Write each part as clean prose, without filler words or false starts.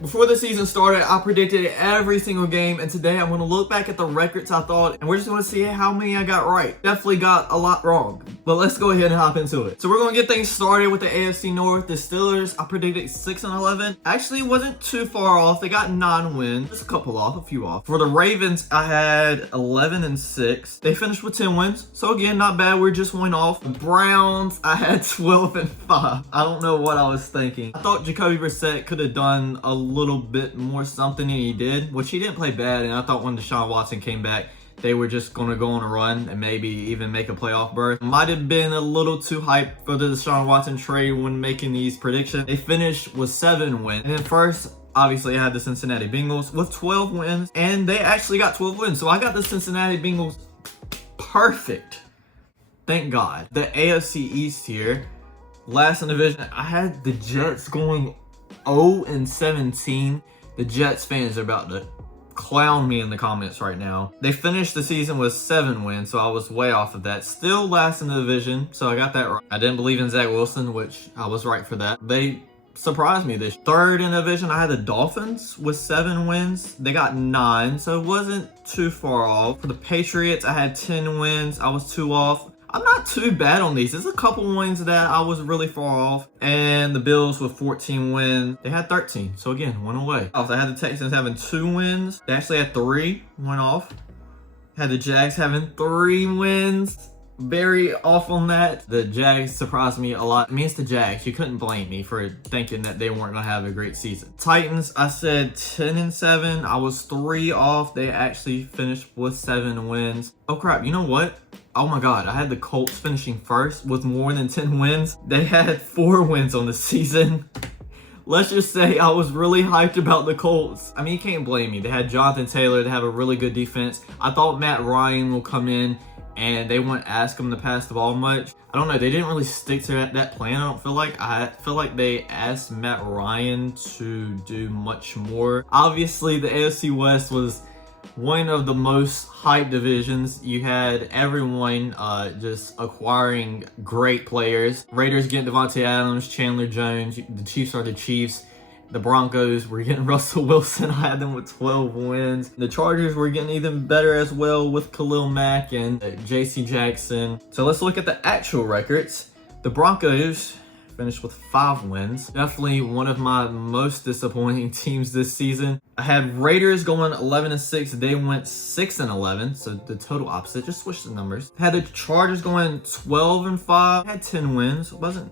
Before the season started, I predicted every single game, and today I'm going to look back at the records I thought, and we're just going to see how many I got right. Definitely got a lot wrong, but let's go ahead and hop into it. So we're going to get things started with the AFC North. The Steelers, I predicted 6-11. Actually, it wasn't too far off. They got 9 wins, just a couple off, a few off. For the Ravens, I had 11-6. They finished with 10 wins, so again, not bad. We're just one off. The Browns, I had 12-5. I don't know what I was thinking. I thought Jacoby Brissett could have done a little bit more something than he did, which he didn't play bad, and I thought when Deshaun Watson came back, they were just going to go on a run and maybe even make a playoff berth. Might have been a little too hyped for the Deshaun Watson trade when making these predictions. They finished with 7 wins. And then first, obviously, I had the Cincinnati Bengals with 12 wins, and they actually got 12 wins. So I got the Cincinnati Bengals perfect. Thank God. The AFC East here, last in the division, I had the Jets going 0-17. The Jets fans are about to clown me in the comments right now. They finished the season with 7 wins, so I was way off of that. Still last in the division, so I got that right. I didn't believe in Zach Wilson, which I was right for that. They surprised me this. Third in the division, I had the Dolphins with 7 wins. They got 9, so it wasn't too far off. For the Patriots, I had 10 wins. I was 2 off. I'm not too bad on these. There's a couple wins that I was really far off. And the Bills with 14 wins. They had 13. So again, went away. I had the Texans having 2 wins. They actually had 3. Went off. Had the Jags having 3 wins. Very off on that. The Jags surprised me a lot. I mean, it's the Jags. You couldn't blame me for thinking that they weren't going to have a great season. Titans, I said 10-7. I was 3 off. They actually finished with 7 wins. Oh crap, you know what? Oh my God, I had the Colts finishing first with more than 10 wins. They had 4 wins on the season. Let's just say I was really hyped about the Colts. I mean, you can't blame me. They had Jonathan Taylor. They have a really good defense. I thought Matt Ryan will come in and they wouldn't ask him to pass the ball much. I don't know. They didn't really stick to that plan, I don't feel like. I feel like they asked Matt Ryan to do much more. Obviously, the AFC West was one of the most hyped divisions. You had everyone just acquiring great players. Raiders getting Devontae Adams, Chandler Jones. The Chiefs are the Chiefs. The Broncos were getting Russell Wilson. I had them with 12 wins. The Chargers were getting even better as well with Khalil Mack and J.C. Jackson. So let's look at the actual records. The Broncos finished with 5 wins. Definitely one of my most disappointing teams this season. I had Raiders going 11-6. They went 6-11. So the total opposite. Just switch the numbers. I had the Chargers going 12-5. I had 10 wins. It wasn't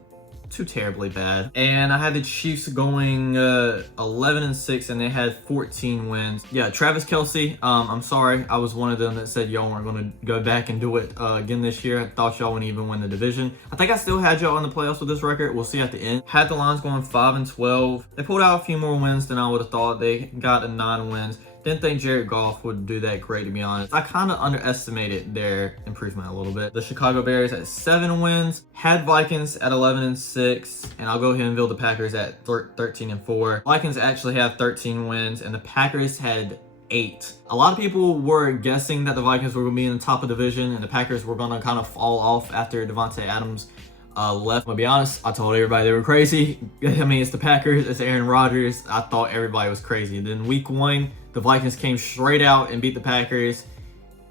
too terribly bad. And I had the Chiefs going 11-6, and they had 14 wins. Yeah, Travis Kelce, I'm sorry. I was one of them that said y'all weren't going to go back and do it again this year. I thought y'all wouldn't even win the division. I think I still had y'all in the playoffs with this record. We'll see at the end. Had the Lions going 5-12. They pulled out a few more wins than I would have thought. They got a 9 wins. Didn't think Jared Goff would do that great, to be honest. I kind of underestimated their improvement a little bit. The Chicago Bears at 7 wins, had Vikings at 11-6, and I'll go ahead and build the Packers at 13-4. Vikings actually have 13 wins, and the Packers had 8. A lot of people were guessing that the Vikings were going to be in the top of the division, and the Packers were going to kind of fall off after Devontae Adams left. But to be honest, I told everybody they were crazy. I mean, it's the Packers, it's Aaron Rodgers. I thought everybody was crazy. Then week 1, the Vikings came straight out and beat the Packers.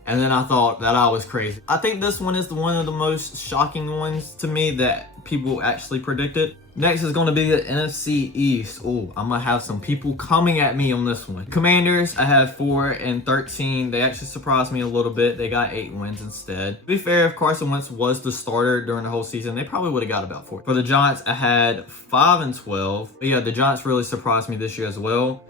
And then I thought that I was crazy. I think this one is one of the most shocking ones to me that people actually predicted. Next is going to be the NFC East. Oh, I'm going to have some people coming at me on this one. Commanders, I have 4-13. They actually surprised me a little bit. They got 8 wins instead. To be fair, if Carson Wentz was the starter during the whole season, they probably would have got about 4. For the Giants, I had 5-12. But yeah, the Giants really surprised me this year as well.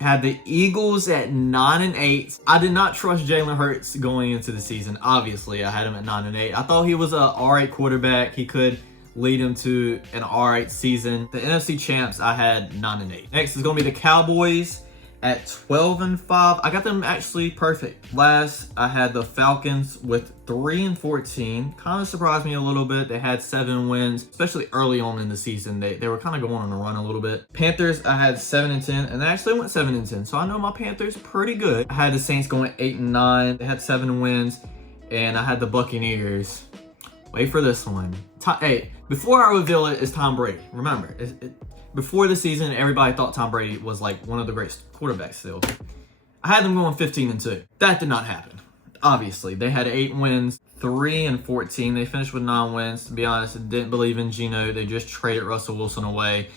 Had the Eagles at 9-8. I did not trust Jalen Hurts going into the season. Obviously, I had him at 9-8. I thought he was an alright quarterback. He could lead him to an alright season. The NFC champs, I had 9-8. Next is going to be the Cowboys at 12-5. I got them actually perfect. Last, I had the Falcons with 3-14. Kind of surprised me a little bit. They had 7 wins, especially early on in the season. They were kind of going on a run a little bit. Panthers, I had 7-10, and they actually went 7-10. So I know my Panthers pretty good. I had the Saints going 8-9. They had 7 wins, and I had the Buccaneers Wait for this one. Hey, before I reveal it, it's Tom Brady. Remember, before the season, everybody thought Tom Brady was like one of the great quarterbacks still. I had them going 15-2. That did not happen. Obviously, they had 8 wins, 3-14. They finished with 9 wins. To be honest, I didn't believe in Geno. They just traded Russell Wilson away.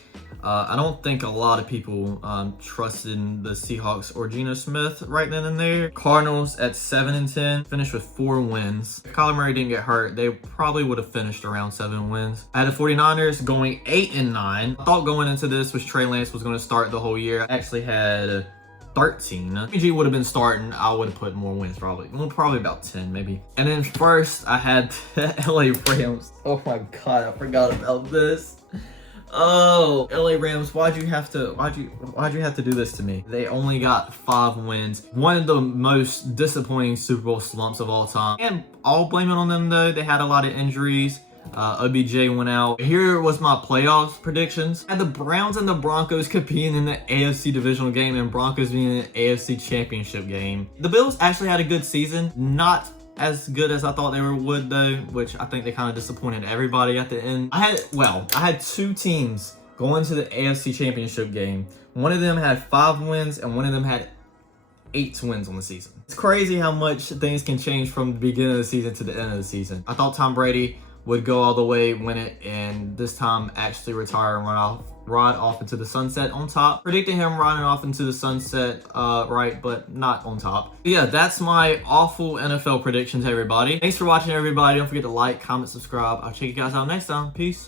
I don't think a lot of people trusted in the Seahawks or Geno Smith right then and there. Cardinals at 7-10, finished with 4 wins. If Kyler Murray didn't get hurt, they probably would have finished around 7 wins. I had the 49ers going 8-9. I thought going into this was Trey Lance was going to start the whole year. I actually had 13. PG would have been starting. I would have put more wins probably. Well, probably about 10 maybe. And then first I had the LA Rams. Oh my God, I forgot about this. Oh, LA Rams, why'd you have to do this to me? They only got 5 wins. One of the most disappointing Super Bowl slumps of all time. And I'll blame it on them though. They had a lot of injuries. OBJ went out. Here was my playoffs predictions. I had the Browns and the Broncos competing in the AFC divisional game and Broncos being in the AFC championship game. The Bills actually had a good season. Not as good as I thought they would though, which I think they kind of disappointed everybody at the end. I had 2 teams going to the AFC championship game. One of them had 5 wins and one of them had 8 wins on the season. It's crazy how much things can change from the beginning of the season to the end of the season. I thought Tom Brady would go all the way, win it, and this time actually retire and ride off into the sunset on top. Predicting him riding off into the sunset, right, but not on top. But yeah, that's my awful NFL predictions, everybody. Thanks for watching, everybody. Don't forget to like, comment, subscribe. I'll check you guys out next time. Peace.